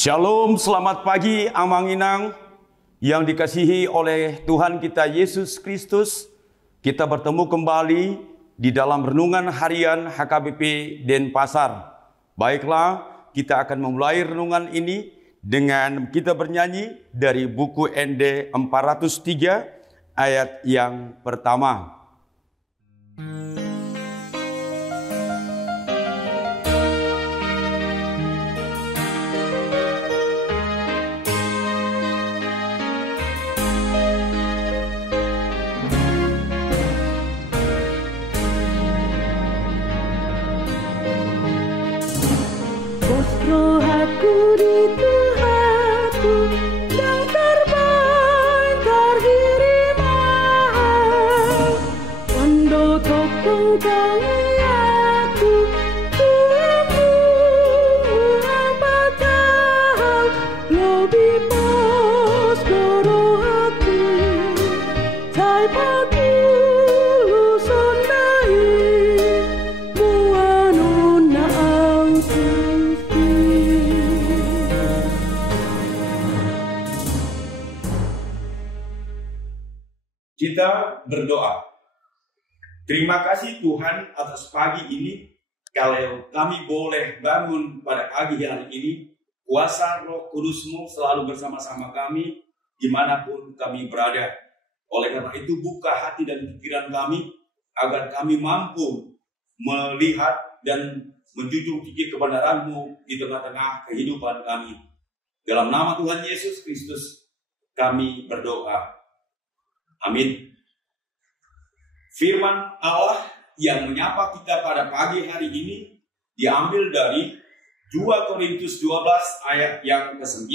Shalom, selamat pagi Amang Inang yang dikasihi oleh Tuhan kita Yesus Kristus. Kita bertemu kembali di dalam renungan harian HKBP Denpasar. Baiklah, kita akan memulai renungan ini dengan kita bernyanyi dari buku ND 403 ayat yang pertama. Rohatku di Tuhanku yang terbaik terkirimah, mendokok tentang aku Tuhanku apakah lebih pas rohatku sai pagi lusun naik muanun na aku. Kita berdoa. Terima kasih Tuhan atas pagi ini. Kalau kami boleh bangun pada pagi hari ini, kuasa Roh Kudus-Mu selalu bersama-sama kami dimanapun kami berada. Oleh karena itu buka hati dan pikiran kami agar kami mampu melihat dan menjunjung tinggi kebenaran-Mu di tengah-tengah kehidupan kami. Dalam nama Tuhan Yesus Kristus kami berdoa. Amin. Firman Allah yang menyapa kita pada pagi hari ini diambil dari 2 Korintus 12 ayat yang ke-9.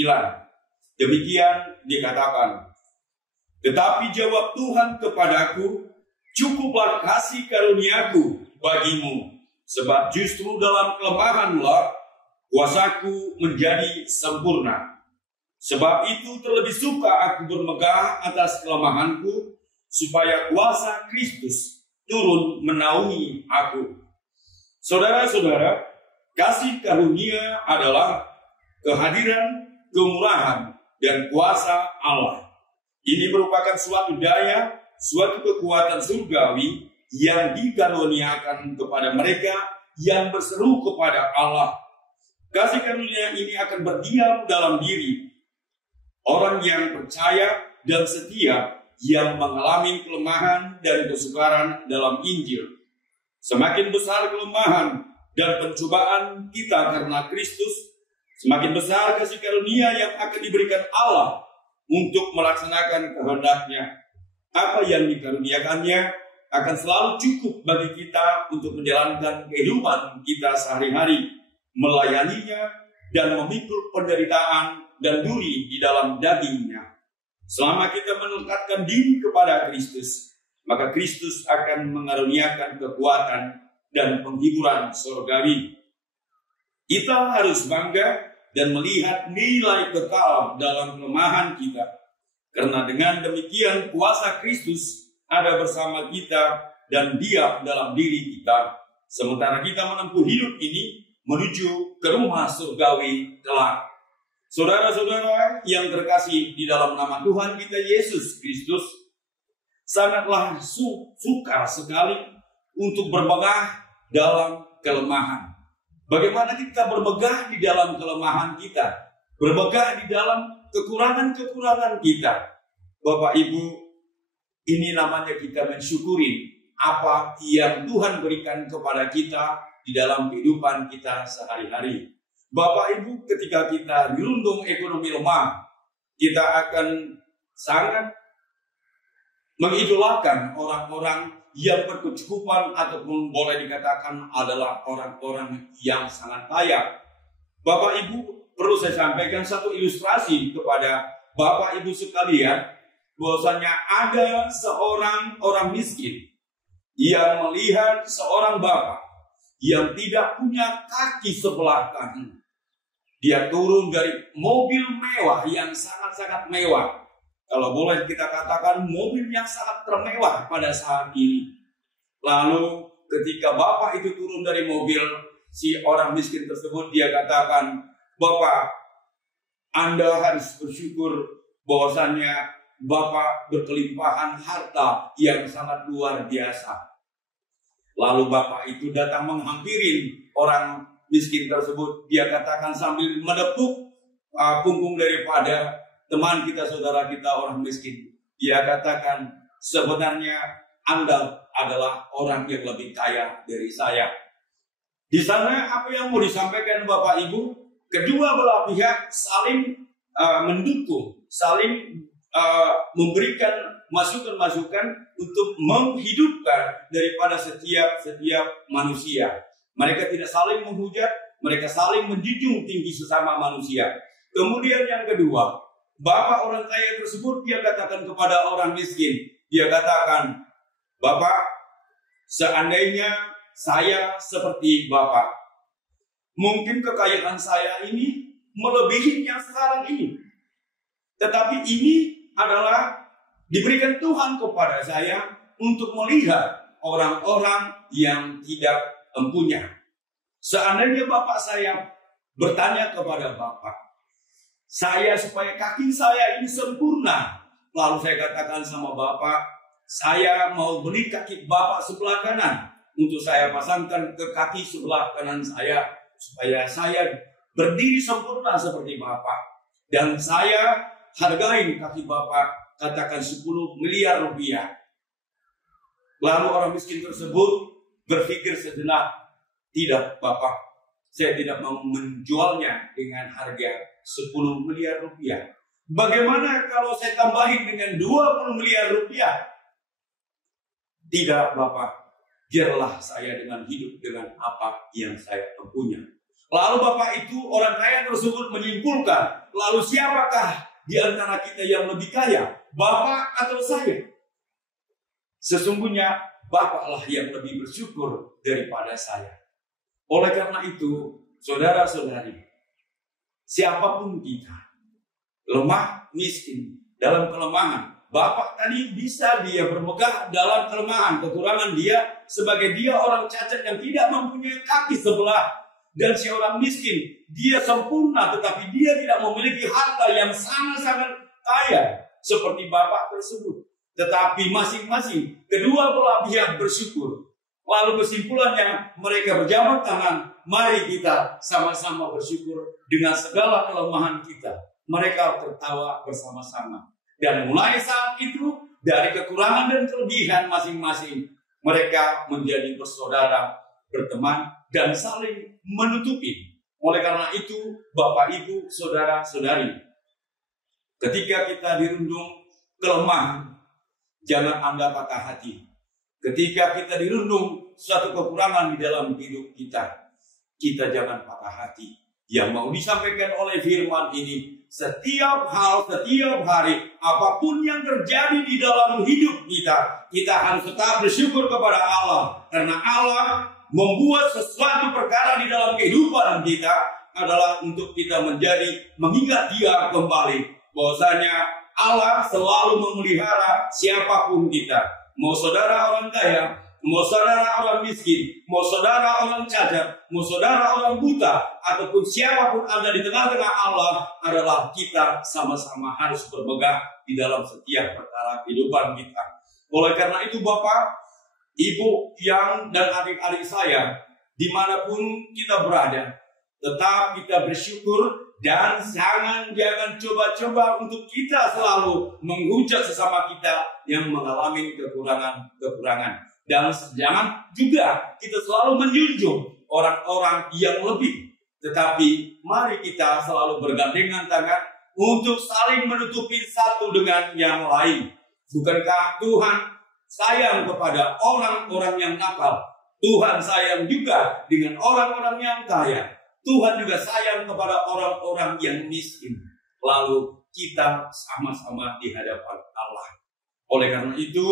Demikian dikatakan, tetapi jawab Tuhan kepadaku, cukuplah kasih karuniaku bagimu, sebab justru dalam kelemahanlah kuasaku menjadi sempurna. Sebab itu terlebih suka aku bermegah atas kelemahanku, supaya kuasa Kristus turun menaungi aku. Saudara-saudara, kasih karunia adalah kehadiran, kemurahan, dan kuasa Allah. Ini merupakan suatu daya, suatu kekuatan surgawi yang dikaruniakan kepada mereka yang berseru kepada Allah. Kasih karunia ini akan berdiam dalam diri orang yang percaya dan setia yang mengalami kelemahan dan kesukaran dalam Injil. Semakin besar kelemahan dan pencobaan kita karena Kristus, semakin besar kasih karunia yang akan diberikan Allah untuk melaksanakan kehendak-Nya. Apa yang dikaruniakannya akan selalu cukup bagi kita untuk menjalankan kehidupan kita sehari-hari, melayaninya dan memikul penderitaan dan duri di dalam dagingnya. Selama kita melekatkan diri kepada Kristus, maka Kristus akan mengaruniakan kekuatan dan penghiburan surgawi. Kita harus bangga dan melihat nilai kekal dalam kelemahan kita, karena dengan demikian kuasa Kristus ada bersama kita dan diam dalam diri kita, sementara kita menempuh hidup ini menuju ke rumah surgawi kelak. Saudara-saudara yang terkasih di dalam nama Tuhan kita Yesus Kristus, sangatlah sukar sekali untuk bermegah dalam kelemahan. Bagaimana kita bermegah di dalam kelemahan kita, bermegah di dalam kekurangan-kekurangan kita. Bapak Ibu, ini namanya kita mensyukuri apa yang Tuhan berikan kepada kita di dalam kehidupan kita sehari-hari. Bapak Ibu, ketika kita dirundung ekonomi lemah, kita akan sangat mengidolakan orang-orang yang berkecukupan ataupun boleh dikatakan adalah orang-orang yang sangat kaya. Bapak Ibu, perlu saya sampaikan satu ilustrasi kepada Bapak Ibu sekalian, bahwasanya ada seorang orang miskin yang melihat seorang bapak yang tidak punya kaki sebelah kanan. Dia turun dari mobil mewah yang sangat-sangat mewah. Kalau boleh kita katakan mobil yang sangat termewah pada saat ini. Lalu ketika bapak itu turun dari mobil, si orang miskin tersebut dia katakan, "Bapak, Anda harus bersyukur bahwasannya Bapak berkelimpahan harta yang sangat luar biasa. Lalu Bapak itu datang menghampirin orang miskin tersebut. Dia katakan sambil menepuk punggung daripada teman kita, saudara kita orang miskin. Dia katakan, sebenarnya Anda adalah orang yang lebih kaya dari saya. Di sana apa yang mau disampaikan Bapak Ibu? Kedua belah pihak saling mendukung, saling memberikan masukan-masukan untuk menghidupkan daripada setiap manusia. Mereka tidak saling menghujat, mereka saling menjunjung tinggi sesama manusia. Kemudian yang kedua, bapak orang kaya tersebut dia katakan kepada orang miskin, dia katakan, Bapak, seandainya saya seperti Bapak, mungkin kekayaan saya ini melebihi yang sekarang ini. Tetapi ini adalah diberikan Tuhan kepada saya untuk melihat orang-orang yang tidak mempunyai. Seandainya Bapak saya bertanya kepada Bapak, saya supaya kaki saya ini sempurna. Lalu saya katakan sama Bapak, saya mau beli kaki Bapak sebelah kanan untuk saya pasangkan ke kaki sebelah kanan saya, supaya saya berdiri sempurna seperti Bapak. Dan saya hargain kaki Bapak, katakan 10 miliar rupiah. Lalu orang miskin tersebut berpikir sejenak, tidak Bapak, saya tidak mau menjualnya dengan harga 10 miliar rupiah. Bagaimana kalau saya tambahin dengan 20 miliar rupiah? Tidak Bapak, biarlah saya dengan hidup dengan apa yang saya punya. Lalu Bapak itu, orang kaya tersebut menyimpulkan, lalu siapakah di antara kita yang lebih kaya, Bapak atau saya? Sesungguhnya Bapaklah yang lebih bersyukur daripada saya. Oleh karena itu, saudara-saudari, siapapun kita, lemah, miskin, dalam kelemahan, Bapak tadi bisa dia bermegah dalam kelemahan, kekurangan dia, sebagai dia orang cacat yang tidak mempunyai kaki sebelah. Dan si orang miskin, dia sempurna, tetapi dia tidak memiliki harta yang sangat-sangat kaya seperti Bapak tersebut. Tetapi masing-masing kedua belah pihak bersyukur. Lalu kesimpulannya, mereka berjabat tangan, mari kita sama-sama bersyukur dengan segala kelemahan kita. Mereka tertawa bersama-sama. Dan mulai saat itu, dari kekurangan dan kelebihan masing-masing, mereka menjadi bersaudara, berteman, dan saling menutupi. Oleh karena itu, Bapak, Ibu, saudara-saudari, ketika kita dirundung kelemahan, jangan Anda patah hati. Ketika kita dirundung suatu kekurangan di dalam hidup kita, kita jangan patah hati. Yang mau disampaikan oleh firman ini, setiap hal, setiap hari, apapun yang terjadi di dalam hidup kita, kita harus tetap bersyukur kepada Allah. Karena Allah membuat sesuatu perkara di dalam kehidupan kita adalah untuk kita mengingat Dia kembali. Bahwasanya Allah selalu memelihara siapapun kita. Mau saudara orang kaya, mau saudara orang miskin, mau saudara orang cacat, mau saudara orang buta, ataupun siapapun Anda di tengah-tengah Allah, adalah kita sama-sama harus berpegang di dalam setiap perkara kehidupan kita. Oleh karena itu Bapak, Ibu, yang dan adik-adik saya, dimanapun kita berada, tetap kita bersyukur dan jangan coba-coba untuk kita selalu menghujat sesama kita yang mengalami kekurangan. Dan jangan juga kita selalu menjunjung orang-orang yang lebih. Tetapi mari kita selalu bergandengan tangan untuk saling menutupi satu dengan yang lain. Bukankah Tuhan sayang kepada orang-orang yang nakal? Tuhan sayang juga dengan orang-orang yang kaya. Tuhan juga sayang kepada orang-orang yang miskin. Lalu kita sama-sama di hadapan Allah. Oleh karena itu,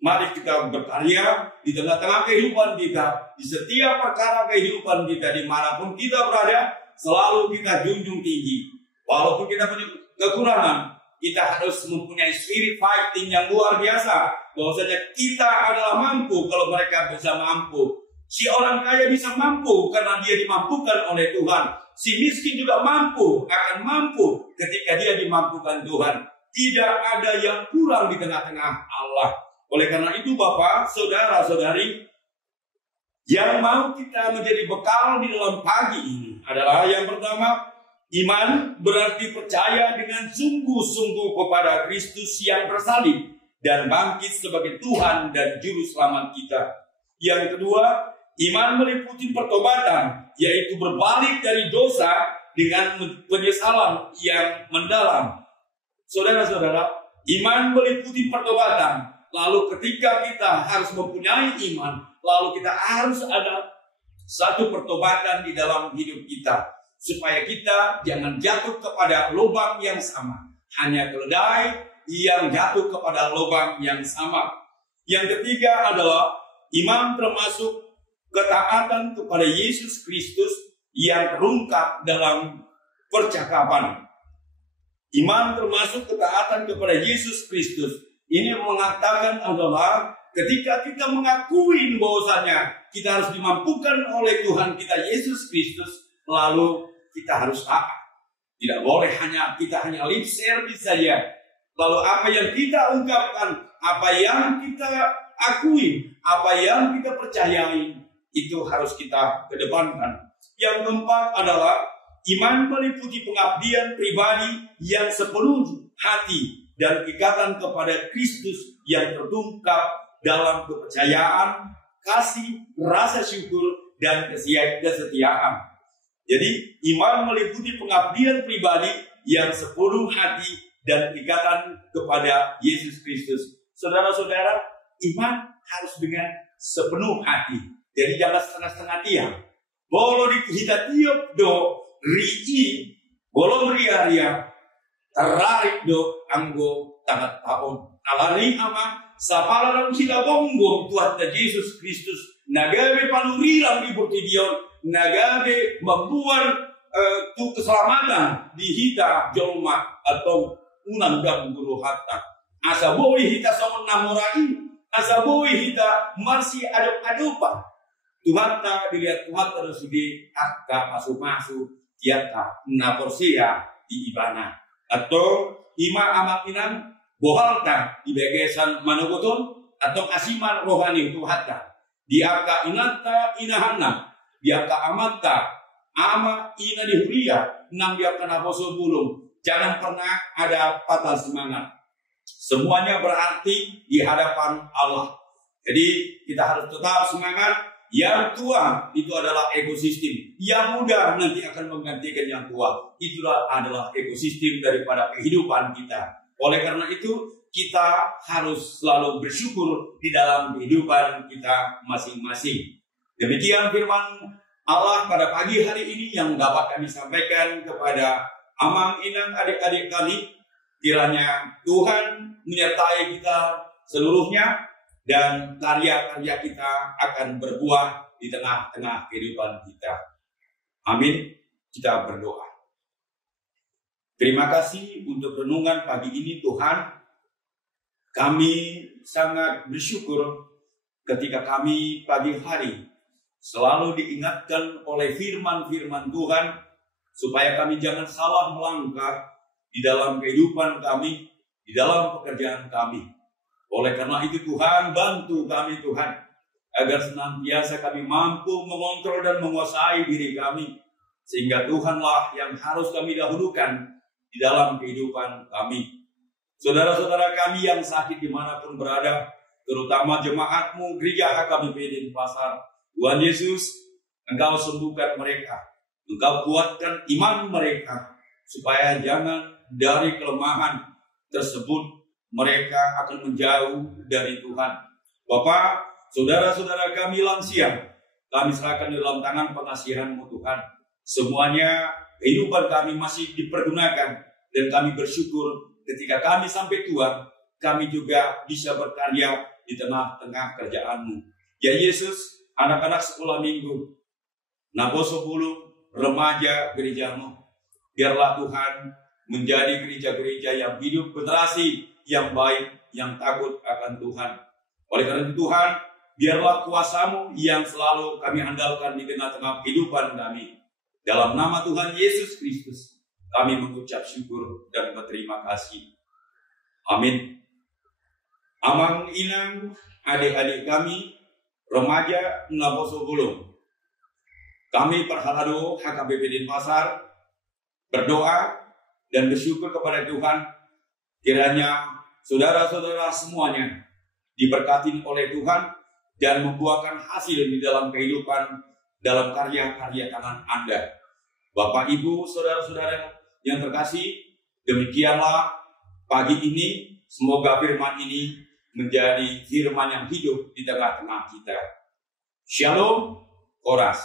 mari kita berkarya di tengah-tengah kehidupan kita. Di setiap perkara kehidupan kita, dimanapun kita berada, selalu kita junjung tinggi. Walaupun kita punya kekurangan, kita harus mempunyai spirit fighting yang luar biasa. Bahwasanya kita adalah mampu kalau mereka bisa mampu. Si orang kaya bisa mampu karena dia dimampukan oleh Tuhan. Si miskin juga akan mampu ketika dia dimampukan Tuhan. Tidak ada yang kurang di tengah-tengah Allah. Oleh karena itu Bapak, saudara-saudari, yang mau kita menjadi bekal di dalam pagi ini adalah yang pertama, iman berarti percaya dengan sungguh-sungguh kepada Kristus yang bersalib dan bangkit sebagai Tuhan dan Juru Selamat kita. Yang kedua, iman meliputi pertobatan, yaitu berbalik dari dosa dengan penyesalan yang mendalam. Saudara-saudara, iman meliputi pertobatan. Lalu ketika kita harus mempunyai iman, lalu kita harus ada satu pertobatan di dalam hidup kita. Supaya kita jangan jatuh kepada lubang yang sama. Hanya keledai yang jatuh kepada lubang yang sama. Yang ketiga adalah iman termasuk ketaatan kepada Yesus Kristus yang terungkap dalam percakapan. Iman termasuk ketaatan kepada Yesus Kristus. Ini mengatakan adalah ketika kita mengakui bahwasanya kita harus dimampukan oleh Tuhan kita Yesus Kristus, lalu kita harus taat. Tidak boleh kita hanya lip service saja. Lalu apa yang kita ungkapkan, apa yang kita akui, apa yang kita percayai, itu harus kita kedepankan. Yang keempat adalah iman meliputi pengabdian pribadi yang sepenuh hati dan ikatan kepada Kristus yang terungkap dalam kepercayaan, kasih, rasa syukur, dan kesetiaan. Jadi iman meliputi pengabdian pribadi yang sepenuh hati dan ikatan kepada Yesus Kristus. Saudara-saudara, iman harus dengan sepenuh hati. Jadi jangan setengah-setengah tiang. Bolo kita tiup do rii, bolo ria-ria, terarik do anggo tangat tahun. Alari ama sapala lang sila bonggong Tuhan Yesus Kristus. Nagabe panurilang di Burtidion, nagabe membuat keselamatan di hita jolma atau unang gam guru hatta. Asa boy hita sama namorai, asa boy hita masih aduk-adupa. Tuhan tak dilihat Tuhan terus di akta masuk-masuk tiata naporsia di ibana atau ima amat inang bohalta di bagian manogoton atau asiman rohani Tuhan di akta inata inahana di akta amata ama ina di huria nang dia kena boso bulung. Jangan pernah ada patah semangat. Semuanya berarti di hadapan Allah. Jadi kita harus tetap semangat. Yang tua itu adalah ekosistem. Yang muda nanti akan menggantikan yang tua. Itulah adalah ekosistem daripada kehidupan kita. Oleh karena itu, kita harus selalu bersyukur di dalam kehidupan kita masing-masing. Demikian firman Allah pada pagi hari ini yang dapat kami sampaikan kepada amang inang adik-adik kami. Kiranya Tuhan menyertai kita seluruhnya. Dan karya-karya kita akan berbuah di tengah-tengah kehidupan kita. Amin. Kita berdoa. Terima kasih untuk renungan pagi ini Tuhan. Kami sangat bersyukur ketika kami pagi hari selalu diingatkan oleh firman-firman Tuhan. Supaya kami jangan salah melangkah di dalam kehidupan kami, di dalam pekerjaan kami. Oleh karena itu Tuhan, bantu kami Tuhan, agar senantiasa kami mampu mengontrol dan menguasai diri kami. Sehingga Tuhanlah yang harus kami dahulukan di dalam kehidupan kami. Saudara-saudara kami yang sakit dimanapun berada, terutama jemaatmu gereja HKBP Denpasar, Tuhan Yesus, Engkau sembuhkan mereka, Engkau kuatkan iman mereka, supaya jangan dari kelemahan tersebut mereka akan menjauh dari Tuhan. Bapak, saudara-saudara kami lansia, kami serahkan di dalam tangan pengasihan-Mu Tuhan. Semuanya kehidupan kami masih dipergunakan dan kami bersyukur ketika kami sampai tua, kami juga bisa berkarya di tengah-tengah kerjaan-Mu. Ya Yesus, anak-anak sekolah minggu, naboso bulu, remaja gereja-Mu, biarlah Tuhan menjadi gereja-gereja yang hidup generasi yang baik, yang takut akan Tuhan. Oleh karena itu Tuhan, biarlah kuasa-Mu yang selalu kami andalkan di tengah-tengah kehidupan kami. Dalam nama Tuhan Yesus Kristus, kami mengucap syukur dan berterima kasih. Amin. Amang inang adik-adik kami, remaja Naboso Bulung. Kami perhalado HKBP Denpasar berdoa dan bersyukur kepada Tuhan, kiranya saudara-saudara semuanya diberkati oleh Tuhan dan membuahkan hasil di dalam kehidupan, dalam karya-karya tangan Anda. Bapak, Ibu, saudara-saudara yang terkasih, demikianlah pagi ini, semoga firman ini menjadi firman yang hidup di tengah-tengah kita. Shalom, Koras.